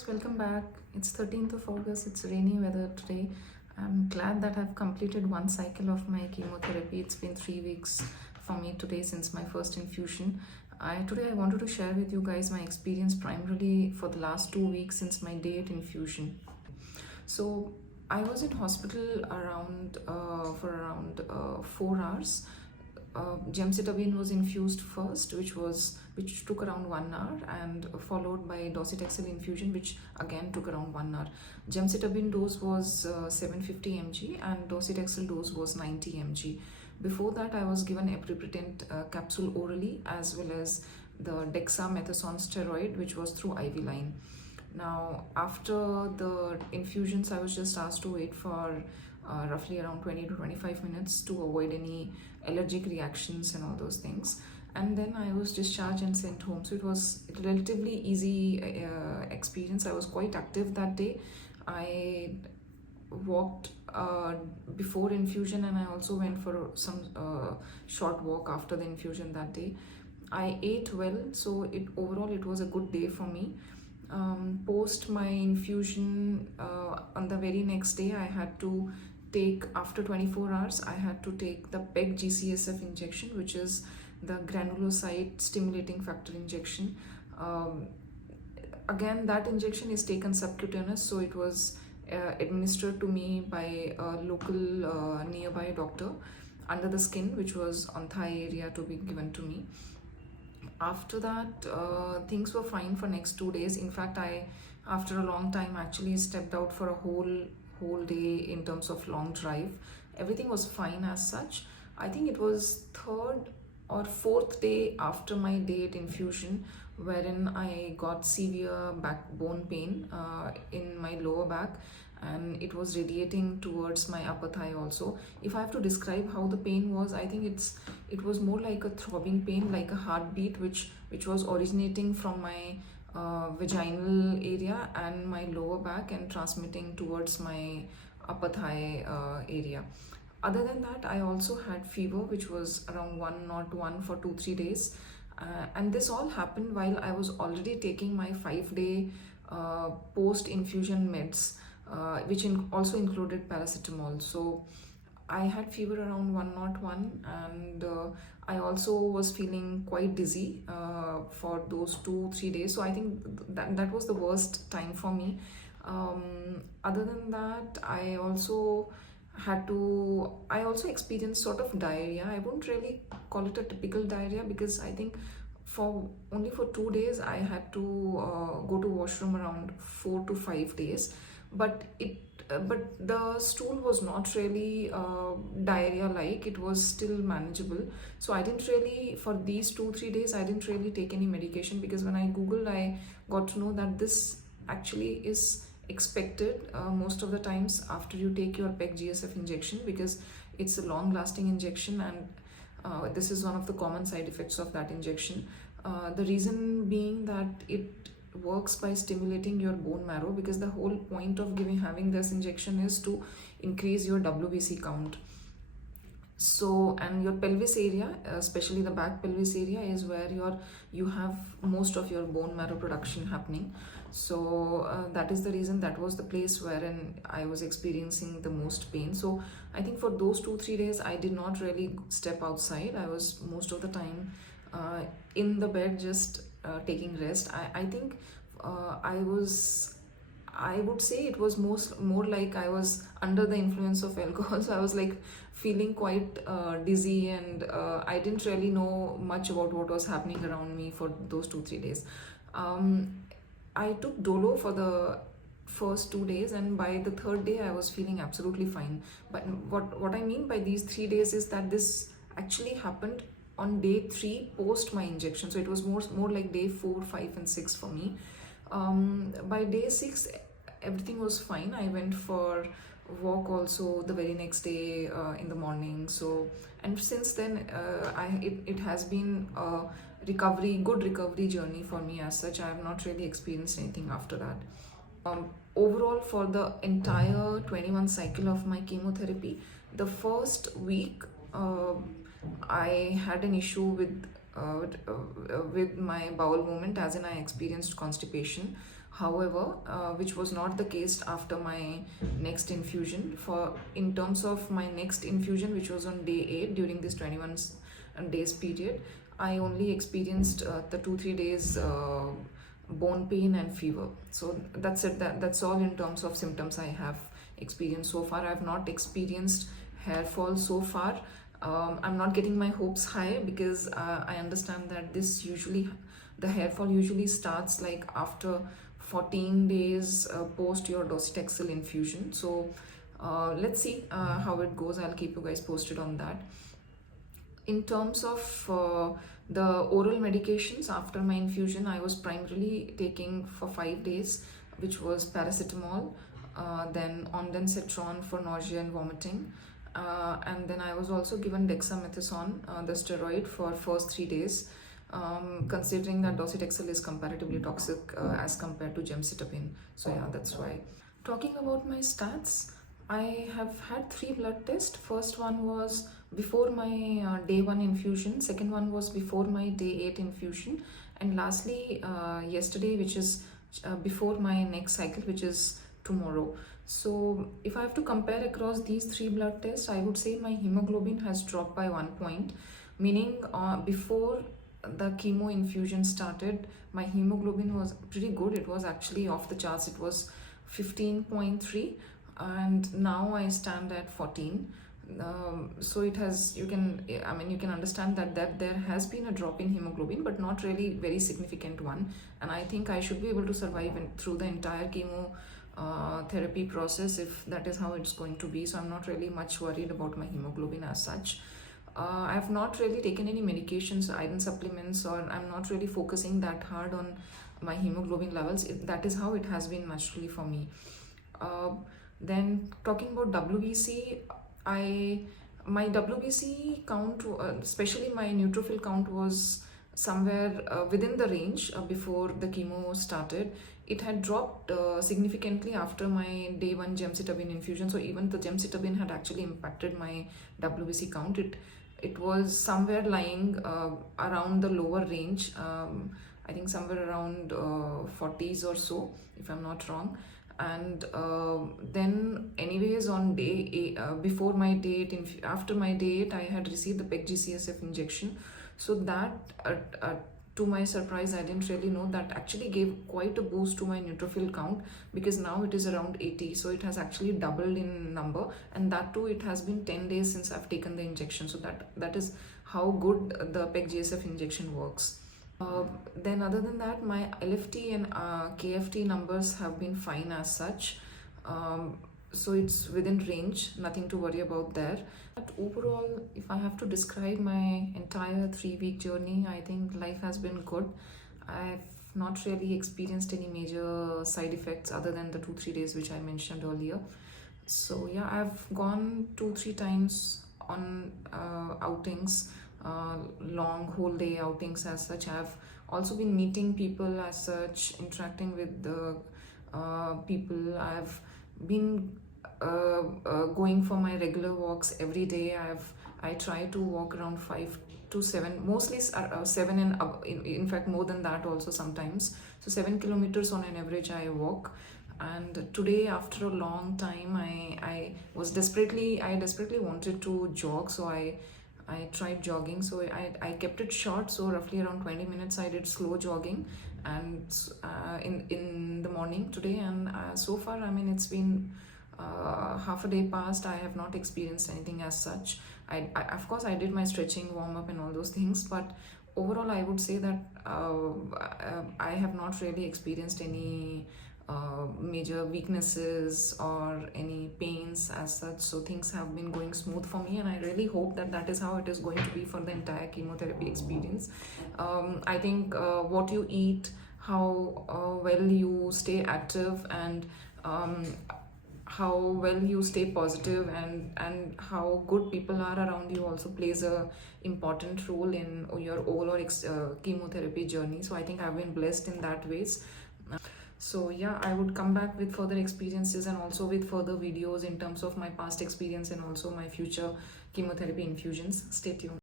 guys, welcome back. It's 13th of August, it's rainy weather today. I'm glad that I've completed one cycle of my chemotherapy. It's been 3 weeks for me today since my first infusion. Today I wanted to share with you guys my experience primarily for the last 2 weeks since my day 8 infusion. So I was in hospital for around 4 hours. Gemcitabine was infused first, which took around 1 hour, and followed by docetaxel infusion, which again took around 1 hour. Gemcitabine dose was 750 mg and docetaxel dose was 90 mg. Before that, I was given Aprepitant capsule orally, as well as the Dexamethasone steroid, which was through IV line. Now, after the infusions, I was just asked to wait for roughly around 20 to 25 minutes to avoid any allergic reactions and all those things. And then I was discharged and sent home. So it was a relatively easy experience. I was quite active that day. I walked before infusion, and I also went for some short walk after the infusion that day. I ate well, so overall it was a good day for me. Post my infusion, on the very next day, I had to take, after 24 hours, I had to take the PEG GCSF injection, which is the granulocyte stimulating factor injection. Again, that injection is taken subcutaneous, so it was administered to me by a local nearby doctor under the skin, which was on thigh area, to be given to me. After that, things were fine for next 2 days. In fact, I, after a long time, actually stepped out for a whole day in terms of long drive. Everything was fine as such. I think it was 3rd or 4th day after my day 8 infusion, wherein I got severe backbone pain in my lower back, and it was radiating towards my upper thigh also. If I have to describe how the pain was, I think it was more like a throbbing pain, like a heartbeat, which was originating from my vaginal area and my lower back and transmitting towards my upper thigh area. Other than that, I also had fever, which was around 101 for 2-3 days. And this all happened while I was already taking my 5-day post-infusion meds, which also included paracetamol. So I had fever around 101, and I also was feeling quite dizzy for those 2-3 days. So I think that was the worst time for me. Other than that, I also experienced sort of diarrhea. I wouldn't really call it a typical diarrhea, because I think only for 2 days I had to go to washroom around 4 to 5 days. But the stool was not really diarrhea like, it was still manageable. So I didn't really, for these 2-3 days, I didn't really take any medication, because when I googled, I got to know that this actually is expected most of the times after you take your PEG GSF injection, because it's a long lasting injection, and this is one of the common side effects of that injection. The reason being that it works by stimulating your bone marrow, because the whole point of having this injection is to increase your WBC count. So, and your pelvis area, especially the back pelvis area, is where you have most of your bone marrow production happening. So that is the reason, that was the place wherein I was experiencing the most pain. So I think for those 2-3 days, I did not really step outside. I was most of the time in the bed, just taking rest. I think I would say it was more like I was under the influence of alcohol. So I was like feeling quite dizzy, and I didn't really know much about what was happening around me for those 2-3 days. I took Dolo for the first 2 days, and by the 3rd day I was feeling absolutely fine. But what I mean by these 3 days is that this actually happened on day 3 post my injection. So it was more like day 4, 5 and 6 for me. By day 6, everything was fine. I went for walk also the very next day in the morning. So, and since then it has been a good recovery journey for me as such. I have not really experienced anything after that. Overall, for the entire 21 cycle of my chemotherapy, the first week I had an issue with my bowel movement, as in I experienced constipation. However, which was not the case after my next infusion. In terms of my next infusion, which was on day 8 during this 21 days period, I only experienced the 2-3 days bone pain and fever. So that's it. That's all in terms of symptoms I have experienced so far. I have not experienced hair fall so far. I'm not getting my hopes high because I understand that the hair fall usually starts like after 14 days post your docetaxel infusion. So let's see how it goes. I'll keep you guys posted on that. In terms of the oral medications after my infusion, I was primarily taking for 5 days, which was paracetamol, then Ondansetron for nausea and vomiting, and then I was also given Dexamethasone, the steroid, for first 3 days, considering that docetaxel is comparatively toxic as compared to gemcitabine. So yeah, that's why. Talking about my stats, I have had 3 blood tests. First one was before my day 1 infusion, second one was before my day 8 infusion, and lastly yesterday, which is before my next cycle, which is tomorrow. So if I have to compare across these 3 blood tests, I would say my hemoglobin has dropped by 1 point, meaning before the chemo infusion started, my hemoglobin was pretty good. It was actually off the charts. It was 15.3, and now I stand at 14. So it has, you can understand that there has been a drop in hemoglobin, but not really very significant one, and I think I should be able to survive through the entire chemo therapy process if that is how it's going to be. So I'm not really much worried about my hemoglobin as such. I have not really taken any medications, iron supplements, or I'm not really focusing that hard on my hemoglobin levels. That is how it has been naturally for me. Then talking about WBC, my WBC count, especially my neutrophil count, was somewhere within the range before the chemo started. It had dropped significantly after my day 1 gemcitabine infusion. So even the gemcitabine had actually impacted my WBC count. It was somewhere lying around the lower range. I think somewhere around 40s or so, if I'm not wrong. And then anyways, on day 8, before my day 8, after my day 8, I had received the PEG GCSF injection. So that, to my surprise, I didn't really know, that actually gave quite a boost to my neutrophil count, because now it is around 80. So it has actually doubled in number, and that too, it has been 10 days since I've taken the injection. So that is how good the PEG GCSF injection works. Then other than that, my LFT and KFT numbers have been fine as such. So it's within range, nothing to worry about there. But overall, if I have to describe my entire 3-week journey, I think life has been good. I've not really experienced any major side effects other than the 2-3 days which I mentioned earlier. So yeah, I've gone 2-3 times on outings, long whole day outings as such. I've also been meeting people as such, interacting with the people. I've been going for my regular walks every day. I try to walk around 5 to 7, mostly 7 and up, in fact more than that also sometimes. So 7 kilometers on an average I walk. And today, after a long time, I desperately wanted to jog, so I tried jogging. So I kept it short, so roughly around 20 minutes I did slow jogging, and in the morning today. And so far, I mean, it's been half a day past. I have not experienced anything as such. I of course I did my stretching, warm up and all those things, but overall I would say that I have not really experienced any major weaknesses or any pains as such. So things have been going smooth for me, and I really hope that that is how it is going to be for the entire chemotherapy experience. I think what you eat, how well you stay active, and how well you stay positive, and how good people are around you also plays a important role in your overall chemotherapy journey. So I think I've been blessed in that ways. So yeah, I would come back with further experiences and also with further videos in terms of my past experience and also my future chemotherapy infusions. Stay tuned.